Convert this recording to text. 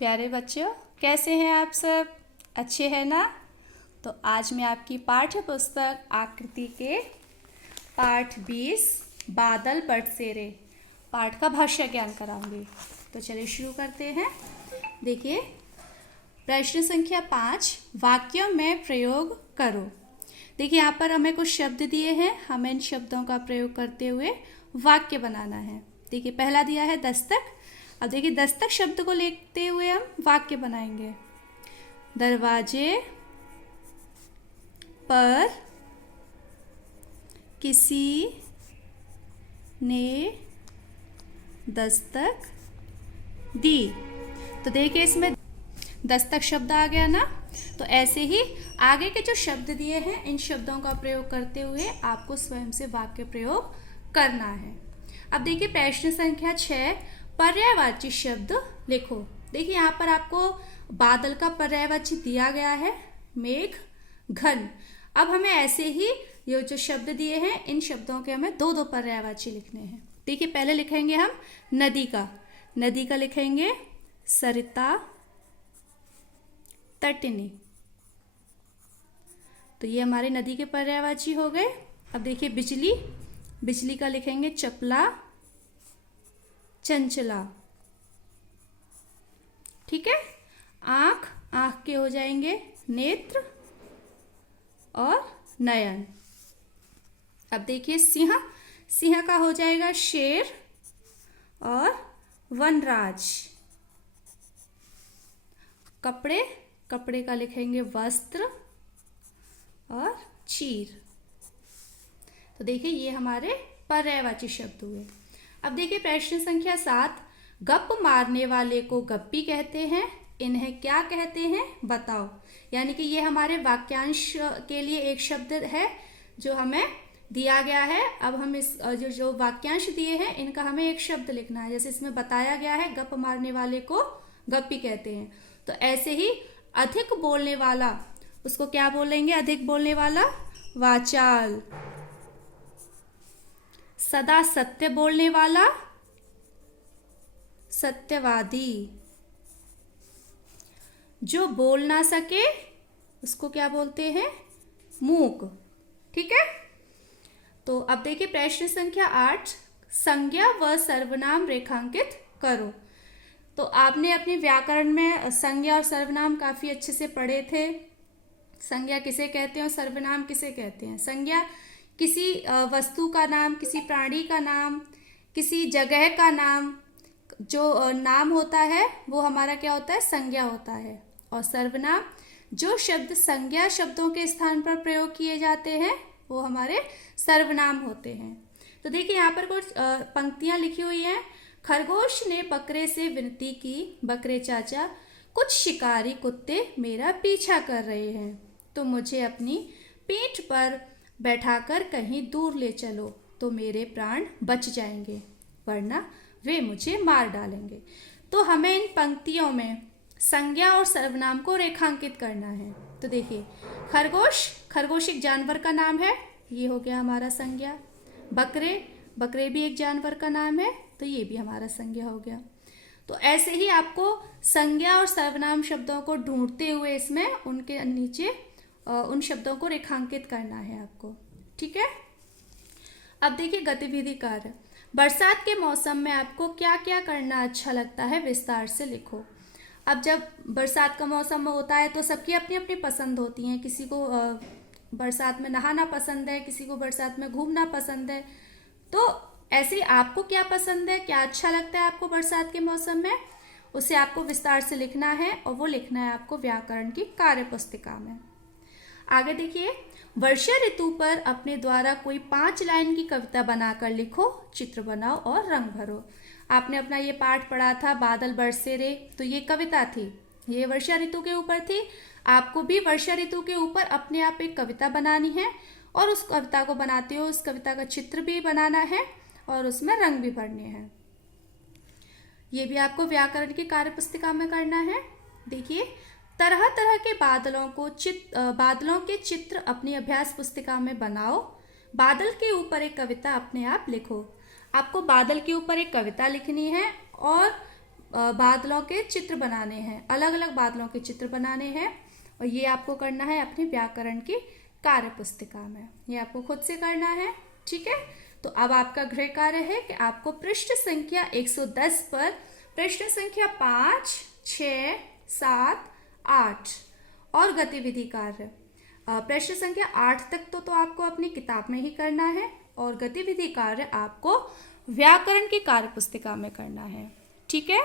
प्यारे बच्चों, कैसे हैं आप सब? अच्छे हैं ना? तो आज मैं आपकी पाठ्य पुस्तक आकृति के पाठ 20 बादल बरसेरे पाठ का भाष्य ज्ञान कराऊंगी। तो चलिए शुरू करते हैं। देखिए, प्रश्न संख्या 5, वाक्यों में प्रयोग करो। देखिए, यहाँ पर हमें कुछ शब्द दिए हैं, हमें इन शब्दों का प्रयोग करते हुए वाक्य बनाना है। देखिए, पहला दिया है दस्तक। अब देखिए, दस्तक शब्द को लेते हुए हम वाक्य बनाएंगे। दरवाजे पर किसी ने दस्तक दी। तो देखिए, इसमें दस्तक शब्द आ गया ना। तो ऐसे ही आगे के जो शब्द दिए हैं, इन शब्दों का प्रयोग करते हुए आपको स्वयं से वाक्य प्रयोग करना है। अब देखिए, प्रश्न संख्या 6, पर्यायवाची शब्द लिखो। देखिए, यहाँ पर आपको बादल का पर्यायवाची दिया गया है, मेघ, घन। अब हमें ऐसे ही ये जो शब्द दिए हैं, इन शब्दों के हमें दो दो पर्यायवाची लिखने हैं। देखिए, पहले लिखेंगे हम नदी का। नदी का लिखेंगे सरिता तटिनी। तो ये हमारे नदी के पर्यायवाची हो गए। अब देखिए, बिजली। बिजली का लिखेंगे चपला चंचला। ठीक है। आँख, आँख के हो जाएंगे नेत्र और नयन। अब देखिए, सिंह। सिंह का हो जाएगा शेर और वनराज। कपड़े, कपड़े का लिखेंगे वस्त्र और चीर। तो देखिए, ये हमारे पर्यायवाची शब्द हुए। अब देखिए, प्रश्न संख्या 7, गप मारने वाले को गप्पी कहते हैं, इन्हें क्या कहते हैं बताओ। यानी कि ये हमारे वाक्यांश के लिए एक शब्द है जो हमें दिया गया है। अब हम इस जो वाक्यांश दिए हैं, इनका हमें एक शब्द लिखना है। जैसे इसमें बताया गया है, गप मारने वाले को गप्पी कहते हैं। तो ऐसे ही अधिक बोलने वाला, उसको क्या बोलेंगे? अधिक बोलने वाला वाचाल। सदा सत्य बोलने वाला सत्यवादी। जो बोल ना सके उसको क्या बोलते हैं? मूक। ठीक है। तो अब देखिए, प्रश्न संख्या 8, संज्ञा व सर्वनाम रेखांकित करो। तो आपने अपने व्याकरण में संज्ञा और सर्वनाम काफी अच्छे से पढ़े थे। संज्ञा किसे कहते हैं और सर्वनाम किसे कहते हैं? संज्ञा किसी वस्तु का नाम, किसी प्राणी का नाम, किसी जगह का नाम, जो नाम होता है वो हमारा क्या होता है? संज्ञा होता है। और सर्वनाम, जो शब्द संज्ञा शब्दों के स्थान पर प्रयोग किए जाते हैं, वो हमारे सर्वनाम होते हैं। तो देखिए, यहाँ पर कुछ पंक्तियाँ लिखी हुई हैं। खरगोश ने बकरे से विनती की, बकरे चाचा, कुछ शिकारी कुत्ते मेरा पीछा कर रहे हैं, तो मुझे अपनी पीठ पर बैठाकर कहीं दूर ले चलो, तो मेरे प्राण बच जाएंगे, वरना वे मुझे मार डालेंगे। तो हमें इन पंक्तियों में संज्ञा और सर्वनाम को रेखांकित करना है। तो देखिए, खरगोश, खरगोश एक जानवर का नाम है, ये हो गया हमारा संज्ञा। बकरे, बकरे भी एक जानवर का नाम है, तो ये भी हमारा संज्ञा हो गया। तो ऐसे ही आपको संज्ञा और सर्वनाम शब्दों को ढूंढते हुए इसमें उनके नीचे उन शब्दों को रेखांकित करना है आपको। ठीक है। अब देखिए, गतिविधि कार्य। बरसात के मौसम में आपको क्या क्या करना अच्छा लगता है, विस्तार से लिखो। अब जब बरसात का मौसम होता है तो सबकी अपनी अपनी पसंद होती हैं। किसी को बरसात में नहाना पसंद है, किसी को बरसात में घूमना पसंद है। तो ऐसे आपको क्या पसंद है, क्या अच्छा लगता है आपको बरसात के मौसम में, उसे आपको विस्तार से लिखना है। और वो लिखना है आपको व्याकरण की कार्य पुस्तिका में। आगे देखिए, वर्षा ऋतु पर अपने द्वारा कोई 5 लाइन की कविता बनाकर लिखो, चित्र बनाओ और रंग भरो। आपने अपना ये पाठ पढ़ा था, बादल बरसेरे, तो ये कविता थी, ये वर्षा ऋतु के ऊपर थी। आपको भी वर्षा ऋतु के ऊपर अपने आप एक कविता बनानी है, और उस कविता को बनाते हो उस कविता का चित्र भी बनाना है और उसमें रंग भी भरने हैं। ये भी आपको व्याकरण की कार्य पुस्तिका में करना है। देखिए, तरह तरह के बादलों के चित्र अपनी अभ्यास पुस्तिका में बनाओ। बादल के ऊपर एक कविता अपने आप लिखो। आपको बादल के ऊपर एक कविता लिखनी है और बादलों के चित्र बनाने हैं, अलग अलग बादलों के चित्र बनाने हैं और ये आपको करना है अपने व्याकरण की कार्य पुस्तिका में, ये आपको खुद से करना है। ठीक है, तो अब आपका गृह कार्य है कि आपको पृष्ठ संख्या 110 पर प्रश्न संख्या 5, 6, 7, 8 और गतिविधि कार्य, प्रश्न संख्या 8 तक तो आपको अपनी किताब में ही करना है और गतिविधि कार्य आपको व्याकरण की कार्य पुस्तिका में करना है। ठीक है।